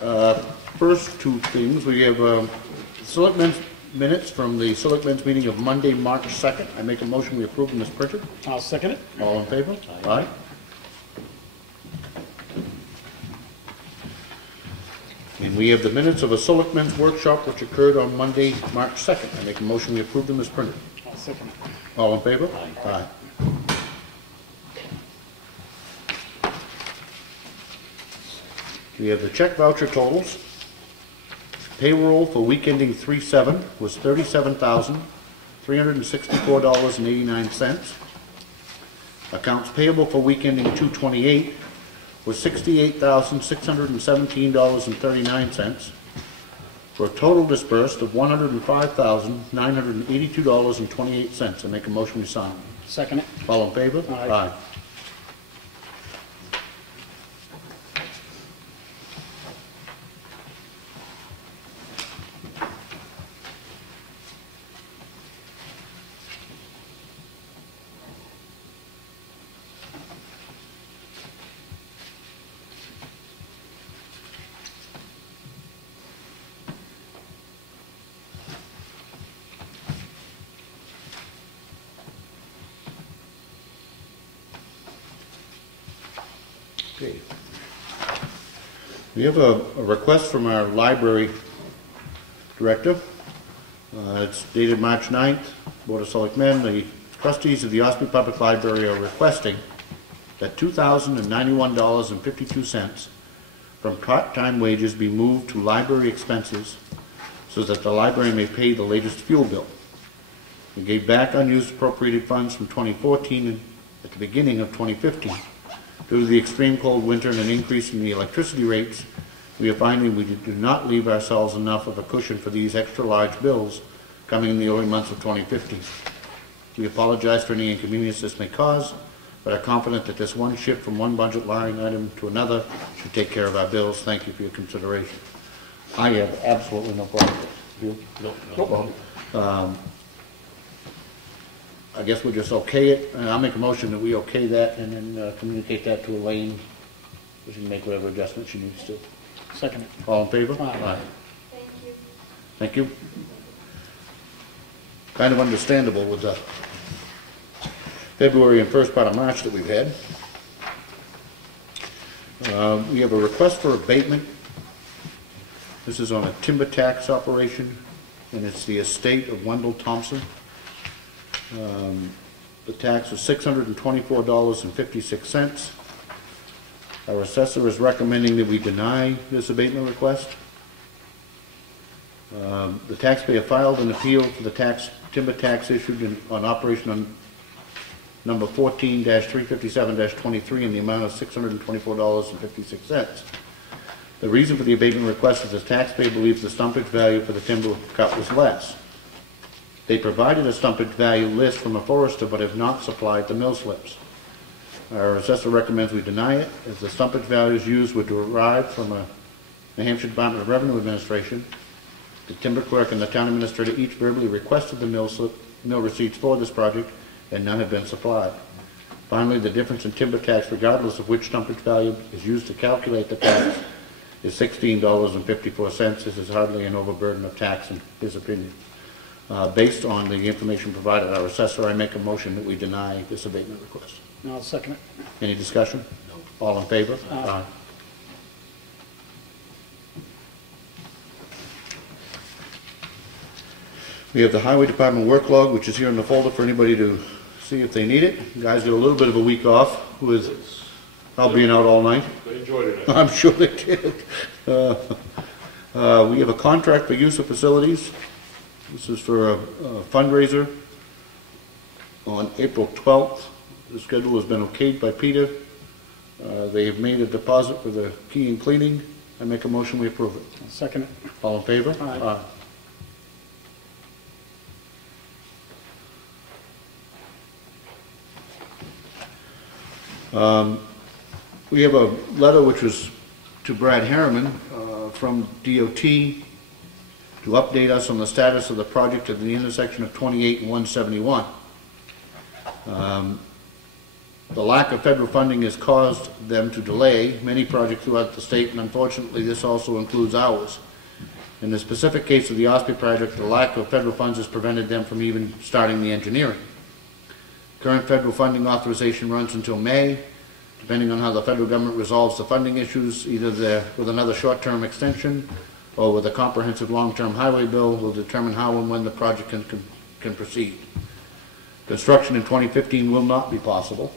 First two things, we have Selectmen's minutes from the Selectmen's meeting of Monday, March 2nd. I make a motion we approve them as printed. I'll second it. All in favor? Aye. And we have the minutes of a Selectmen's workshop which occurred on Monday, March 2nd. I make a motion we approve them as printed. I'll second it. All in favor? Aye. Aye. We have the check voucher totals. Payroll for week ending 3/7 was $37,364.89. Accounts payable for week ending 2/28 was $68,617.39, for a total disbursed of $105,982.28. I make a motion to sign. Second it. All in favor? Aye. Okay. We have a request from our library director. It's dated March 9th. Board of Selectmen, the trustees of the Ossipee Public Library are requesting that $2,091.52 from part-time wages be moved to library expenses so that the library may pay the latest fuel bill. We gave back unused appropriated funds from 2014 and at the beginning of 2015. Due to the extreme cold winter and an increase in the electricity rates, we are finding we do not leave ourselves enough of a cushion for these extra large bills coming in the early months of 2015. We apologize for any inconvenience this may cause, but are confident that this one shift from one budget line item to another should take care of our bills. Thank you for your consideration. I have absolutely no problem with this. You? No problem. I guess we'll just okay it. I'll make a motion that we okay that and then communicate that to Elaine, so she can make whatever adjustments she needs to. Second it. All in favor? Aye. Thank you. Thank you. Kind of understandable with the February and first part of March that we've had. We have a request for abatement. This is on a timber tax operation, and it's the estate of Wendell Thompson. The tax was $624.56. Our assessor is recommending that we deny this abatement request. The taxpayer filed an appeal for the timber tax issued on operation on number 14-357-23 in the amount of $624.56. The reason for the abatement request is the taxpayer believes the stumpage value for the timber cut was less. They provided a stumpage value list from a forester but have not supplied the mill slips. Our assessor recommends we deny it, as the stumpage values used were derived from a New Hampshire Department of Revenue Administration. The timber clerk and the town administrator each verbally requested the mill receipts for this project, and none have been supplied. Finally, the difference in timber tax, regardless of which stumpage value is used to calculate the tax, is $16.54. This is hardly an overburden of tax in his opinion. Based on the information provided our assessor, I make a motion that we deny this abatement request. No, I'll second it. Any discussion? No. All in favor? Aye. We have the Highway Department work log, which is here in the folder for anybody to see if they need it. You guys got a little bit of a week off with Al being out all night. They enjoyed it. I'm sure they did. We have a contract for use of facilities. This is for a fundraiser on April 12th. The schedule has been okayed by Peter. They have made a deposit for the key and cleaning. I make a motion we approve it. I'll second it. All in favor? Aye. We have a letter which was to Brad Harriman from DOT to update us on the status of the project at the intersection of 28 and 171. The lack of federal funding has caused them to delay many projects throughout the state, and unfortunately this also includes ours. In the specific case of the Ossipee project, the lack of federal funds has prevented them from even starting the engineering. Current federal funding authorization runs until May. Depending on how the federal government resolves the funding issues, either with another short-term extension or with a comprehensive long-term highway bill, will determine how and when the project can proceed. Construction in 2015 will not be possible,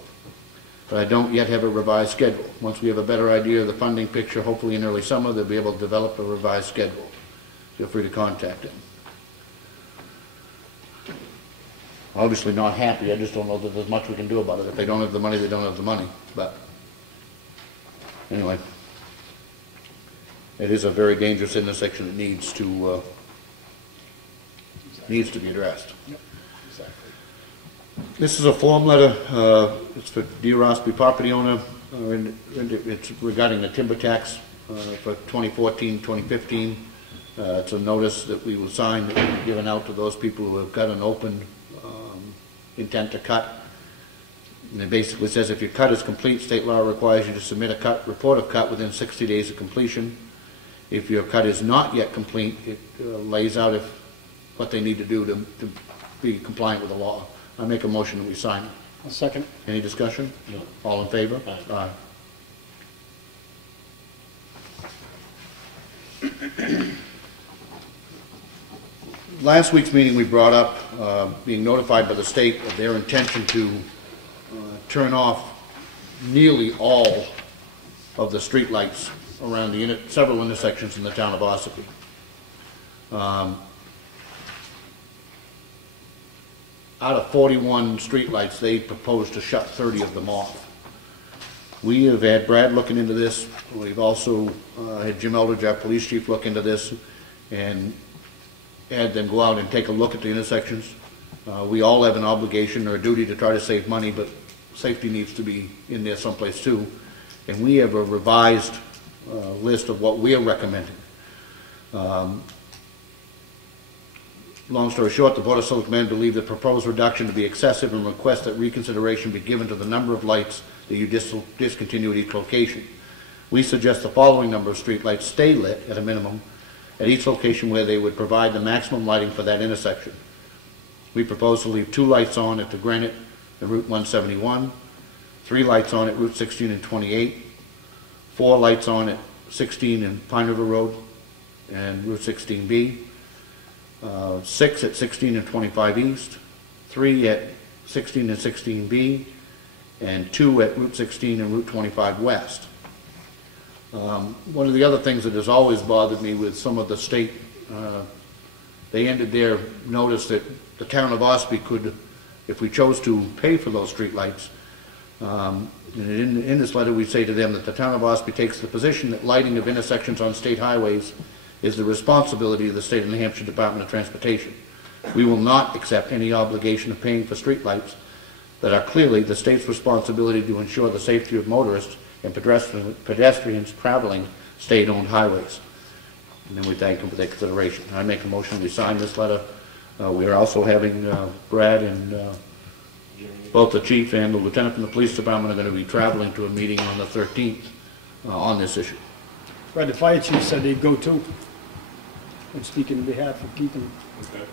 but I don't yet have a revised schedule. Once we have a better idea of the funding picture, hopefully in early summer, they'll be able to develop a revised schedule. Feel free to contact them. Obviously not happy, I just don't know that there's much we can do about it. If they don't have the money, they don't have the money. But anyway, it is a very dangerous intersection that needs to be addressed. Yep, exactly. This is a form letter. It's for Dear Ossipee property owner. It's regarding the timber tax for 2014-2015. It's a notice that we will sign that will be given out to those people who have got an open intent to cut. And it basically says if your cut is complete, state law requires you to submit a report of cut within 60 days of completion. If your cut is not yet complete, it lays out what they need to do to be compliant with the law. I make a motion that we sign. I'll second. Any discussion? No. All in favor? Aye. Last week's meeting we brought up being notified by the state of their intention to turn off nearly all of the street lights around several intersections in the town of Ossipee. Out of 41 street lights, they proposed to shut 30 of them off. We have had Brad looking into this. We've also had Jim Eldridge, our police chief, look into this and had them go out and take a look at the intersections. We all have an obligation or a duty to try to save money, but safety needs to be in there someplace too. And we have a revised list of what we are recommending. Long story short, the Board of Selectmen believe the proposed reduction to be excessive and request that reconsideration be given to the number of lights that you discontinue at each location. We suggest the following number of street lights stay lit at a minimum at each location where they would provide the maximum lighting for that intersection. We propose to leave 2 lights on at the Granite and Route 171, 3 lights on at Route 16 and 28, 4 lights on at 16 and Pine River Road and Route 16B, 6 at 16 and 25 East, 3 at 16 and 16B, and 2 at Route 16 and Route 25 West. One of the other things that has always bothered me with some of the state, they ended their notice that the town of Ossipee could, if we chose to pay for those street lights, in this letter we say to them that the town of Ossipee takes the position that lighting of intersections on state highways is the responsibility of the state of New Hampshire Department of Transportation. We will not accept any obligation of paying for street lights that are clearly the state's responsibility to ensure the safety of motorists and pedestrians traveling state-owned highways. And then we thank them for their consideration. I make a motion we sign this letter. We are also having Brad and both the chief and the lieutenant from the police department are going to be traveling to a meeting on the 13th on this issue. Right, the fire chief said they'd go too. I'm speaking on behalf of Keith and Okay.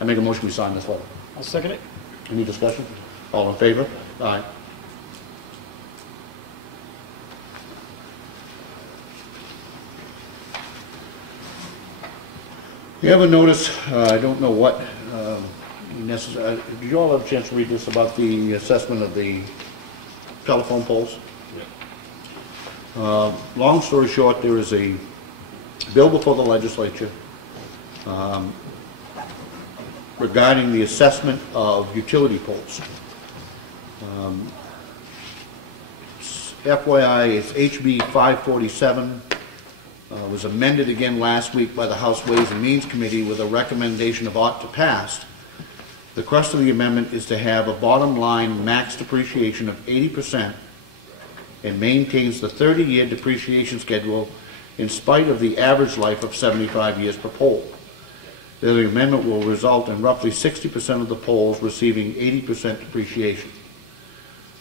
I make a motion we sign this letter. I'll second it. Any discussion? All in favor? Aye. We have a notice, I don't know what necessary. Did you all have a chance to read this about the assessment of the telephone poles? Yeah. Long story short, there is a bill before the legislature regarding the assessment of utility poles. FYI, it's HB 547. Was amended again last week by the House Ways and Means Committee with a recommendation of ought to pass. The crux of the amendment is to have a bottom line max depreciation of 80% and maintains the 30-year depreciation schedule in spite of the average life of 75 years per pole. The amendment will result in roughly 60% of the poles receiving 80% depreciation.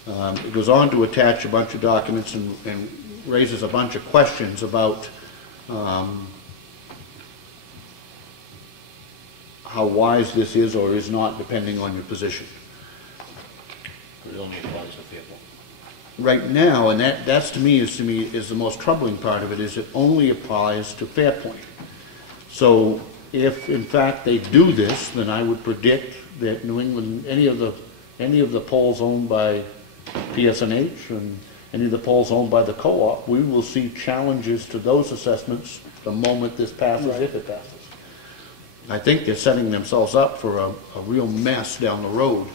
It goes on to attach a bunch of documents and raises a bunch of questions about how wise this is or is not, depending on your position. It only applies to Fairport. Right now, and that's to me is the most troubling part of it, is it only applies to Fairpoint. So if in fact they do this, then I would predict that New England, any of the poles owned by PSNH and any of the poles owned by the co-op, we will see challenges to those assessments the moment this passes, if it passes. I think they're setting themselves up for a real mess down the road.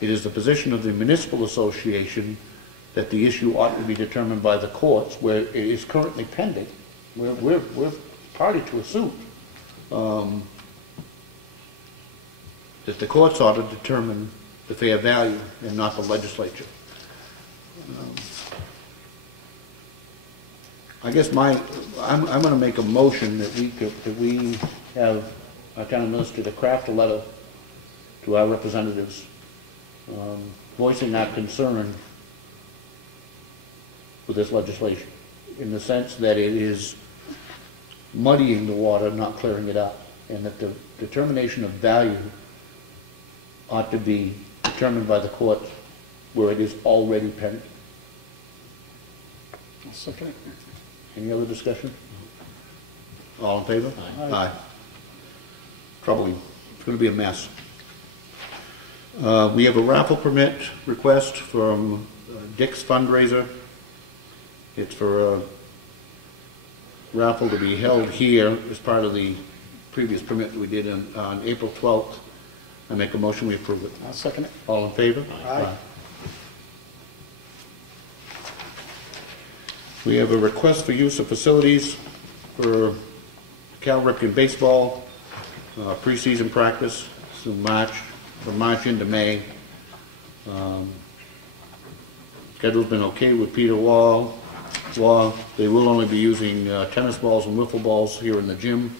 It is the position of the municipal association that the issue ought to be determined by the courts, where it is currently pending. We're party to a suit. That the courts ought to determine the fair value and not the legislature. I guess I'm going to make a motion that we have our town administrator craft a letter to our representatives voicing our concern with this legislation, in the sense that it is muddying the water, not clearing it up, and that the determination of value ought to be determined by the court where it is already pending. I'll second it. Any other discussion? All in favor? Aye. Aye. Troubling. It's going to be a mess. We have a raffle permit request from Dick's fundraiser. It's for a raffle to be held here as part of the previous permit that we did on April 12th. I make a motion we approve it. I'll second it. All in favor? Aye. We have a request for use of facilities for Cal Ripken baseball preseason practice through March, from March into May. Schedule's been okay with Peter Law. They will only be using tennis balls and wiffle balls here in the gym.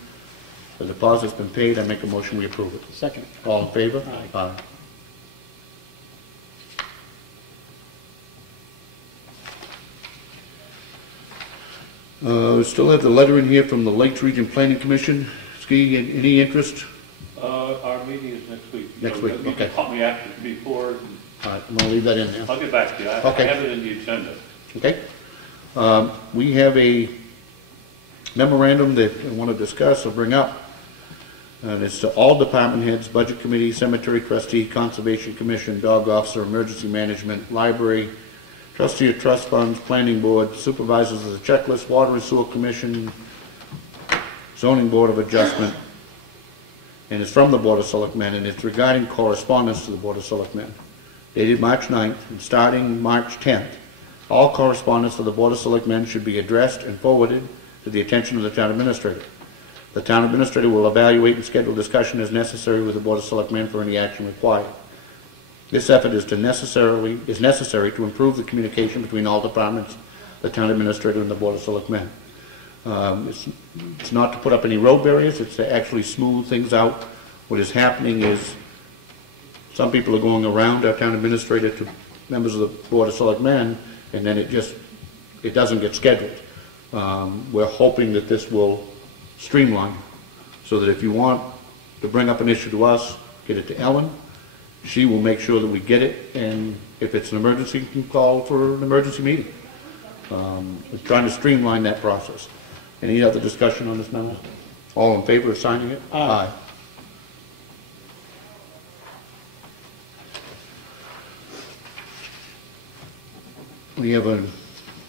The deposit's been paid. I make a motion we approve it. Second. All in favor? Aye. Aye. We still have the letter in here from the Lakes Region Planning Commission. Ski, any interest? Our meeting is next week. Next week, You okay. can call me after, before, All right, I'm going to leave that in there. I'll get back to you. I Okay. have it in the agenda. Okay. We have a memorandum that I want to discuss or bring up. And it's to all department heads, budget committee, cemetery trustee, conservation commission, dog officer, emergency management, library, trustee of trust funds, planning board, supervisors of the checklist, water and sewer commission, zoning board of adjustment. And it's from the Board of Selectmen, and it's regarding correspondence to the Board of Selectmen. Dated March 9th and starting March 10th. All correspondence to the Board of Selectmen should be addressed and forwarded to the attention of the town administrator. The town administrator will evaluate and schedule discussion as necessary with the Board of Selectmen for any action required. This effort is necessary to improve the communication between all departments, the town administrator, and the Board of Selectmen. It's not to put up any road barriers, it's to actually smooth things out. What is happening is some people are going around our town administrator to members of the Board of Selectmen, and then it doesn't get scheduled. We're hoping that this will streamline, so that if you want to bring up an issue to us, get it to Ellen. She will make sure that we get it, and if it's an emergency, you can call for an emergency meeting. We're trying to streamline that process. Any other discussion on this memo? All in favor of signing it? Aye. We have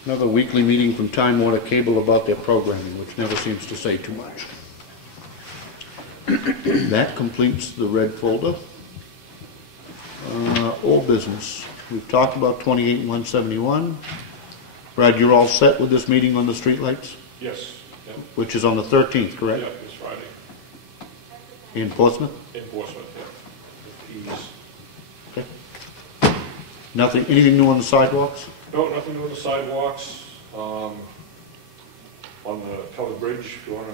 another weekly meeting from Time Warner Cable about their programming, which never seems to say too much. That completes the red folder. Old business. We've talked about 28 and 171. Brad, you're all set with this meeting on the streetlights? Yes. Yep. Which is on the 13th, correct? Yep, it's Friday. In Portsmouth? Enforcement, yeah. With ease. Nothing, anything new on the sidewalks? No, nothing new on the sidewalks. On the covered bridge, if you wanna.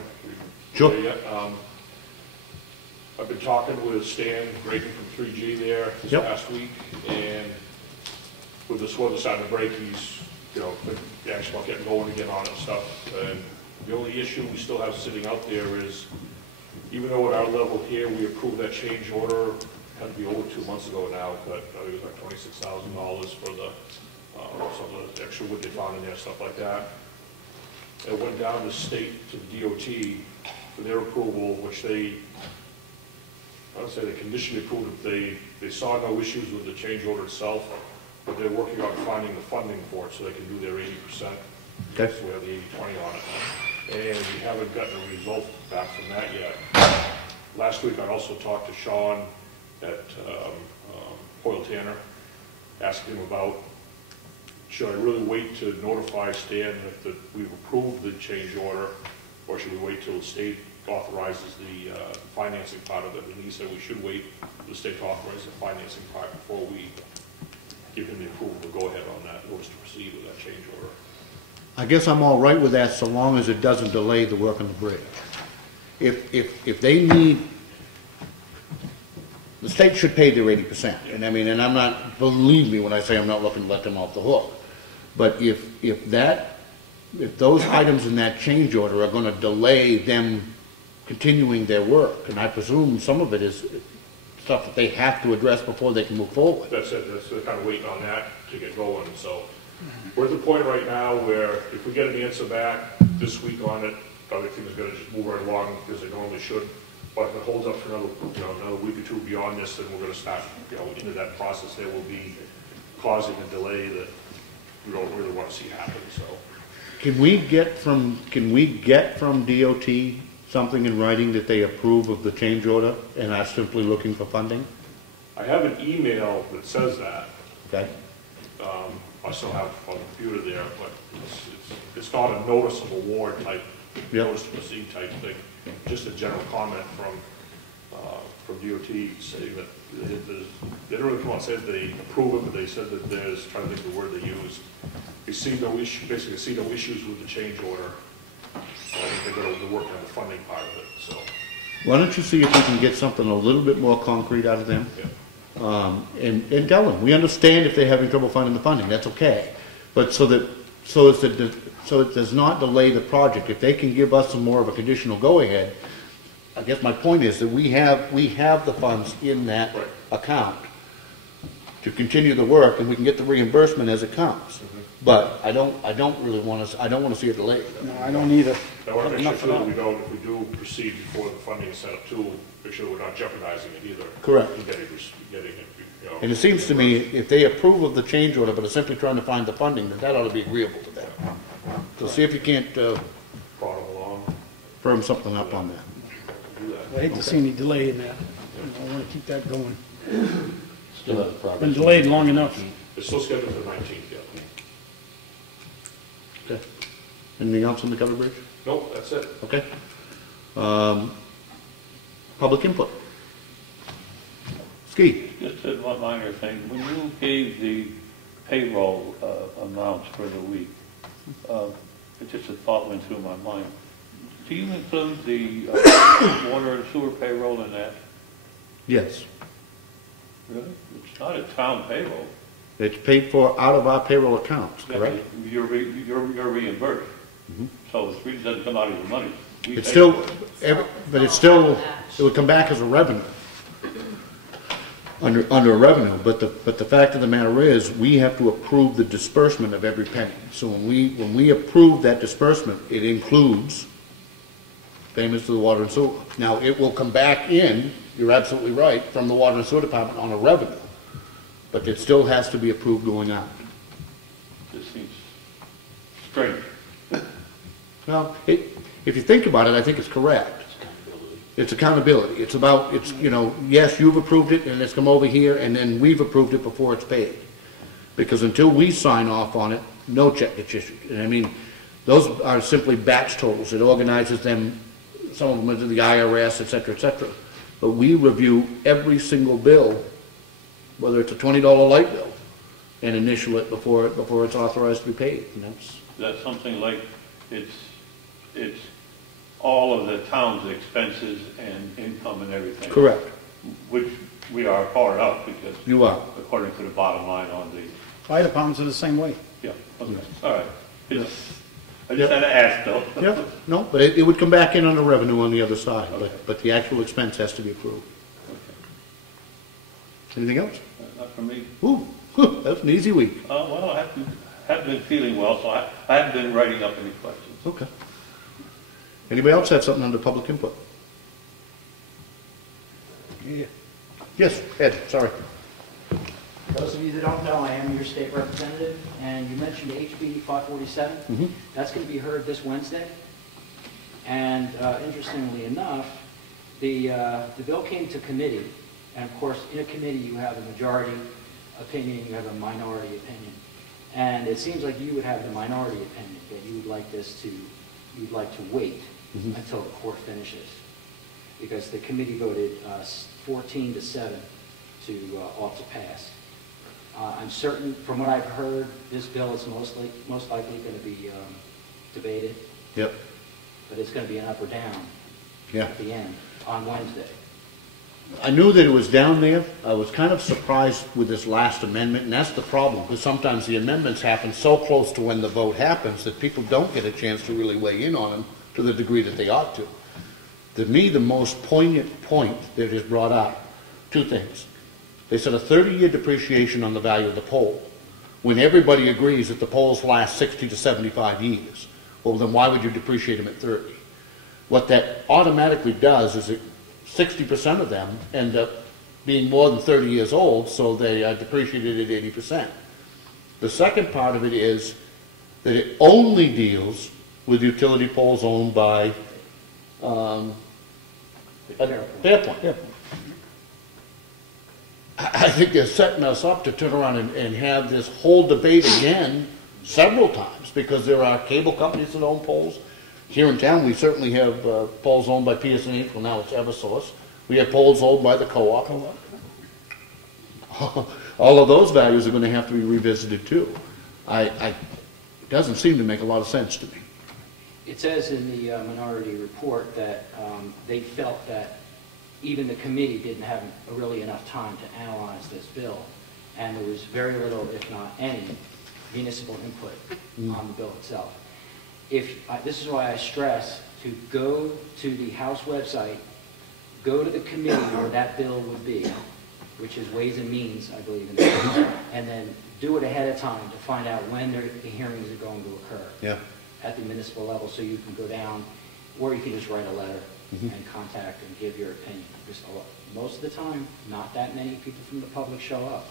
Sure. I've been talking with Stan Graydon from 3G there this Yep. past week, and with this weather starting to break, he's, the actual getting going again on it and stuff. And the only issue we still have sitting out there is, even though at our level here, we approved that change order, had to be over 2 months ago now, but it was like $26,000 for some of the extra wood they found in there, stuff like that. It went down to state, to the DOT for their approval, which I would say they conditionally approved it. They saw no issues with the change order itself, but they're working on finding the funding for it so they can do their 80%. Okay. So we have the 80-20 on it. And we haven't gotten a result back from that yet. Last week I also talked to Sean at Hoyle Tanner, asking him about, should I really wait to notify Stan that we've approved the change order, or should we wait till the state authorizes the financing part of it? And he said we should wait for the state to authorize the financing part before we give him the approval to go ahead on that, notice to proceed with that change order. I guess I'm all right with that so long as it doesn't delay the work on the bridge. If they need, the state should pay their 80%. And I mean, and I'm not, believe me when I say I'm not looking to let them off the hook. But if those items in that change order are going to delay them continuing their work, and I presume some of it is stuff that they have to address before they can move forward. That's it. They're kind of waiting on that to get going. So we're at the point right now where if we get an answer back this week on it, everything's going to just move right along because they normally should. But if it holds up for another week or two beyond this, then we're going to start into that process. There will be causing a delay that we don't really want to see happen. So Can we get from DOT something in writing that they approve of the change order and are simply looking for funding? I have an email that says that. Okay. I still have on the computer there, but it's not a notice of award type, Yep. notice to proceed type thing. Just a general comment from DOT saying that they don't really come out and say that they approve it, but they said that there's, trying to think of the word they used, they see no issue, basically see no issues with the change order. I think they're going to work on the funding part of it, so. Why don't you see if you can get something a little bit more concrete out of them? Yeah. And tell them, we understand if they're having trouble finding the funding, that's okay. But so it does not delay the project, if they can give us some more of a conditional go-ahead, I guess my point is that we have the funds in that Right. account to continue the work, and we can get the reimbursement as it comes. But I don't really want to see it delayed. No, I don't either. I want to make Enough sure of that that. if we do proceed before the funding is set up too, make sure we're not jeopardizing it either. Correct. In getting it, And it seems to me, if they approve of the change order, but are simply trying to find the funding, then that ought to be agreeable to them. So see if you can't Brought them along, firm something up on that. do that. I hate to see any delay in that. I want to keep that going. Still have progress. Been delayed long enough. It's still scheduled for the 19th, yeah. Okay. Anything else on the covered bridge? Nope, that's it. Okay. Public input. Ski. Just a one minor thing. When you gave the payroll amounts for the week, it's just a thought went through my mind. Do you include the water and sewer payroll in that? Yes. Really? It's not a town payroll. It's paid for out of our payroll accounts, correct? You're reimbursed. So it really doesn't come out of your money. We It's pay still, for it. but it's still, it would come back as a revenue. Under a revenue, but the fact of the matter is, we have to approve the disbursement of every penny. So when we approve that disbursement, it includes payments to the water and sewer. Now, it will come back in, you're absolutely right, from the water and sewer department on a revenue, but it still has to be approved going out. This seems strange. Well, if you think about it, I think it's correct. It's accountability. It's about, yes, you've approved it and it's come over here and then we've approved it before it's paid. Because until we sign off on it, no check gets issued. And I mean, those are simply batch totals. It organizes them, some of them into the IRS, et cetera, but we review every single bill, whether it's a $20 light bill, and initial it before it's authorized to be paid. And That's something like it's it's all of the town's expenses and income and everything. Correct. Which we are part of, because You are. according to the bottom line on the, Fire departments are the same way. yeah, okay, all right. I just had to ask though. Yeah, no, but it would come back in on the revenue on the other side, but the actual expense has to be approved. Anything else? Not for me. Ooh, that's an easy week. Well, I haven't been feeling well, so I haven't been writing up any questions. Okay. Anybody else have something under public input? Yeah. Yes, Ed, sorry. Those of you that don't know, I am your state representative, and you mentioned HB 547. Mhm. That's going to be heard this Wednesday. And interestingly enough, the bill came to committee, and of course, in a committee, you have a majority opinion, you have a minority opinion. And it seems like you would have the minority opinion, that you would like you'd like to wait until the court finishes. Because the committee voted 14-7 to ought to pass. I'm certain, from what I've heard, this bill is most likely going to be debated, Yep, but it's going to be an up or down yeah. at the end on Wednesday. I knew that it was down there. I was kind of surprised with this last amendment, and that's the problem, because sometimes the amendments happen so close to when the vote happens that people don't get a chance to really weigh in on them to the degree that they ought to. To me, the most poignant point that is brought up, two things. They said a 30-year depreciation on the value of the pole, when everybody agrees that the poles last 60 to 75 years. Well, then why would you depreciate them at 30? What that automatically does is it 60% of them end up being more than 30 years old, so they are depreciated at 80%. The second part of it is that it only deals with utility poles owned by Fairpoint. Yeah. I think they're setting us up to turn around and have this whole debate again several times, because there are cable companies that own poles. Here in town, we certainly have poles owned by PSNH, well now it's Eversource. We have poles owned by the co-op. All of those values are going to have to be revisited too. It doesn't seem to make a lot of sense to me. It says in the minority report that they felt that even the committee didn't have really enough time to analyze this bill, and there was very little, if not any, municipal input on the bill itself. This is why I stress to go to the House website, go to the committee where that bill would be, which is Ways and Means, I believe, in the and then do it ahead of time to find out when the hearings are going to occur. Yeah. At the municipal level, so you can go down, or you can just write a letter and contact and give your opinion. Because most of the time, not that many people from the public show up.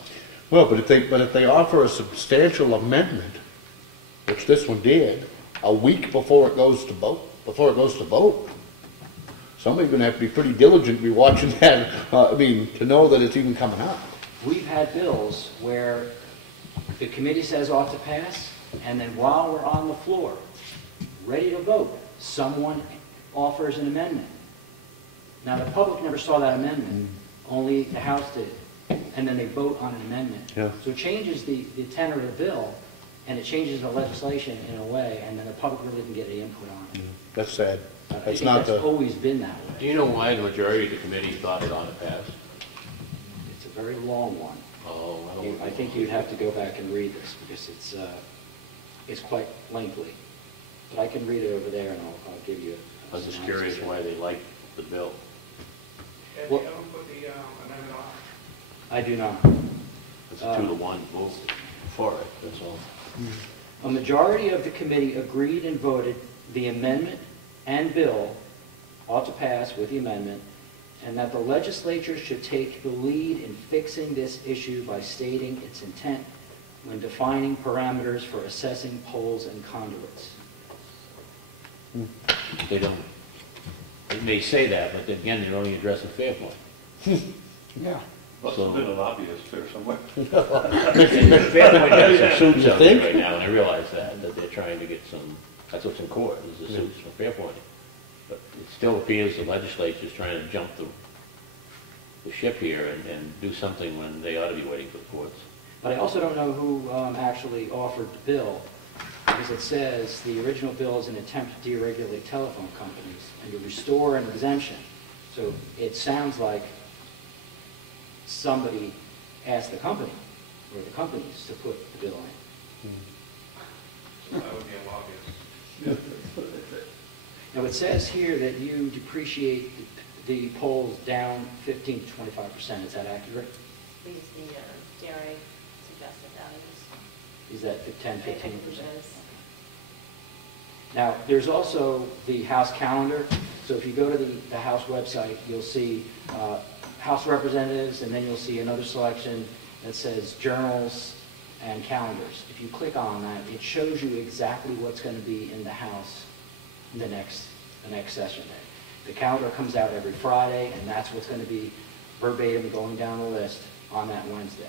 Well, but if they offer a substantial amendment, which this one did, a week before it goes to vote, somebody's going to have to be pretty diligent to be watching that. To know that it's even coming up. We've had bills where the committee says ought to pass, and then while we're on the floor, ready to vote, someone offers an amendment. Now, the public never saw that amendment, only the House did, and then they vote on an amendment. Yeah. So it changes the tenor of the bill, and it changes the legislation in a way, and then the public really can get any input on it. That's sad. I That's think not that's the. always been that way. Do you know why the majority of the committee thought it ought to pass? It's a very long one. Oh, I don't. I think you'd have to go back and read this, because it's quite lengthy. But I can read it over there, and I'll give you. I was just curious why they liked the bill. Have Well- you ever put the amendment on? I do not. It's a 2-to-1 vote for it, that's all. A majority of the committee agreed and voted the amendment and bill ought to pass with the amendment, and that the legislature should take the lead in fixing this issue by stating its intent when defining parameters for assessing poles and conduits. They don't, it may say that, but then again, they're only addressing Fairpoint. Yeah. Must have been an obvious there somewhere. Fairpoint has some suits out think? there right now, and I realize that they're trying to get some, that's what's in court, is the suits for Fairpoint. But it still appears the legislature's trying to jump the ship here and do something when they ought to be waiting for the courts. But I also don't know who actually offered the bill. because it says the original bill is an attempt to deregulate telephone companies and to restore an exemption. So it sounds like somebody asked the company, or the companies, to put the bill in. So that would be a lobbyist. Now, it says here that you depreciate the poles down 15 to 25%. Is that accurate? We use the DRA suggested values. Is that 10, 15%? I think it is. Now, there's also the House calendar. So if you go to the House website, you'll see House representatives, and then you'll see another selection that says journals and calendars. If you click on that, it shows you exactly what's going to be in the House in the next session day. The calendar comes out every Friday, and that's what's going to be verbatim going down the list on that Wednesday.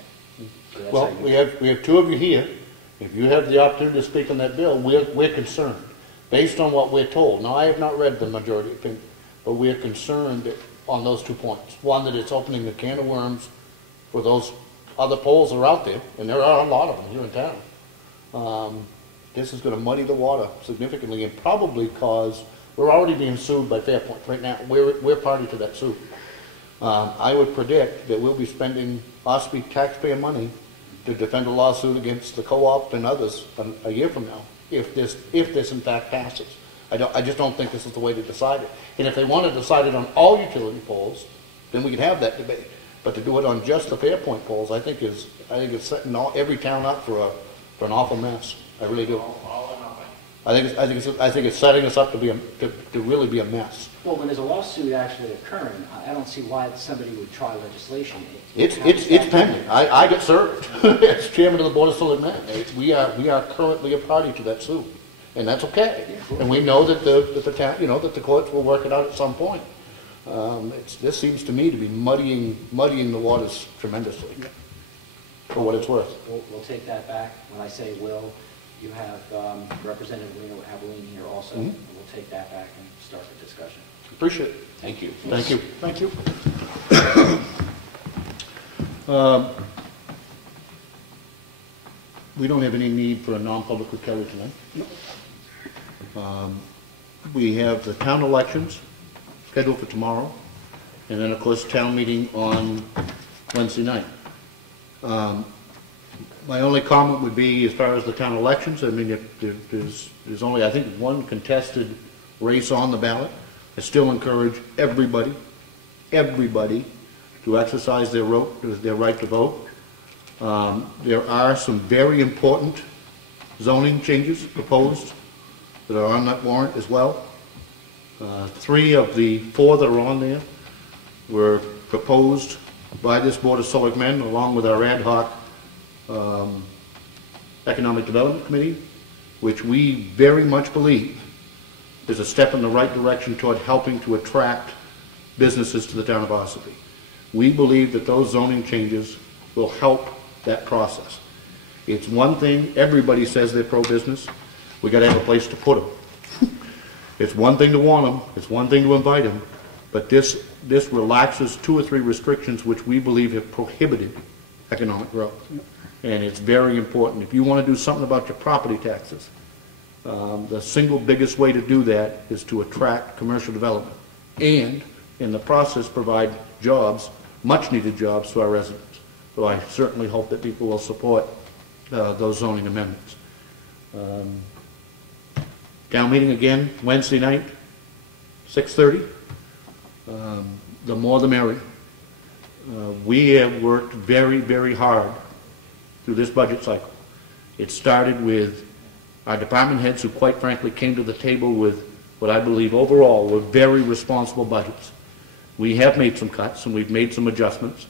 So that's Well, how you- we have two of you here. If you have the opportunity to speak on that bill, we're concerned, based on what we're told. Now, I have not read the majority opinion, but we're concerned on those 2 points. One, that it's opening a can of worms for those other polls that are out there, and there are a lot of them here in town. This is going to muddy the water significantly and probably cause, we're already being sued by Fairpoint right now. We're party to that suit. I would predict that we'll be spending Ossipee taxpayer money to defend a lawsuit against the co-op and others a year from now, if this in fact passes. I just don't think this is the way to decide it. And if they want to decide it on all utility poles, then we can have that debate. But to do it on just the Fairpoint poles, I think it's setting every town up for an awful mess. I really do. All or nothing. I think it's setting us up to really be a mess. Well, when there's a lawsuit actually occurring, I don't see why somebody would try legislation. It's pending. I get served as chairman of the Board of Selectmen. We are currently a party to that suit, and that's okay. And we know that the town, that the courts will work it out at some point. This seems to me to be muddying the waters tremendously, for what it's worth. We'll take that back. When I say will, you have Representative Lino Abilene here also. Mhm. We'll take that back and start the discussion. Appreciate it. Thank you. Thank you. Thank you. We don't have any need for a non-public with Kelly tonight. We have the town elections scheduled for tomorrow, and then, of course, town meeting on Wednesday night. My only comment would be, as far as the town elections, I mean, there's only, I think, one contested race on the ballot. I still encourage everybody to exercise their right to vote. There are some very important zoning changes proposed that are on that warrant as well. 3 of the 4 that are on there were proposed by this Board of Selectmen, along with our ad hoc Economic Development Committee, which we very much believe is a step in the right direction toward helping to attract businesses to the town of Ossipee. We believe that those zoning changes will help that process. It's one thing, everybody says they're pro-business, we got to have a place to put them. It's one thing to want them, it's one thing to invite them, but this relaxes 2 or 3 restrictions which we believe have prohibited economic growth. And it's very important. If you want to do something about your property taxes, the single biggest way to do that is to attract commercial development and, in the process, provide jobs, much-needed jobs, to our residents. So I certainly hope that people will support those zoning amendments. Town meeting again, Wednesday night, 6:30. The more the merrier. We have worked very, very hard through this budget cycle. It started with our department heads who, quite frankly, came to the table with what I believe overall were very responsible budgets. We have made some cuts and we've made some adjustments.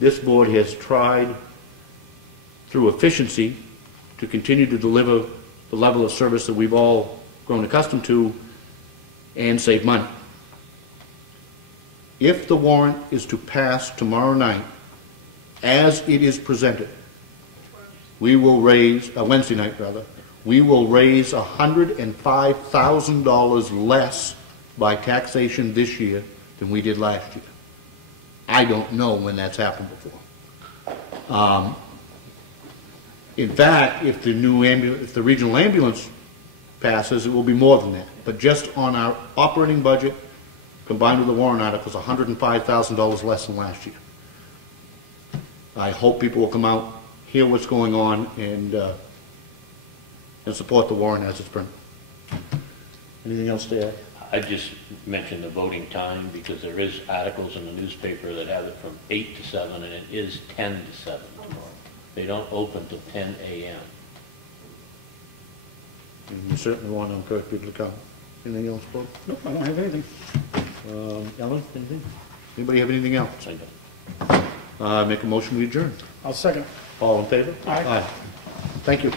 This board has tried, through efficiency, to continue to deliver the level of service that we've all grown accustomed to and save money. If the warrant is to pass tomorrow night, as it is presented, we will raise, Wednesday night rather, we will raise $105,000 less by taxation this year than we did last year. I don't know when that's happened before. In fact, if the regional ambulance passes, it will be more than that. But just on our operating budget, combined with the warrant articles, $105,000 less than last year. I hope people will come out, hear what's going on, and support the warrant as it's printed. Anything else to add? I just mentioned the voting time because there is articles in the newspaper that have it from 8 to 7, and it is 10 to 7 tomorrow. They don't open till 10 a.m. And we certainly want to encourage people to come. Anything else, Bob? Nope, I don't have anything. Ellen, anything? Anybody have anything else? I don't. Make a motion to adjourn. I'll second. All in favor? Aye. Thank you.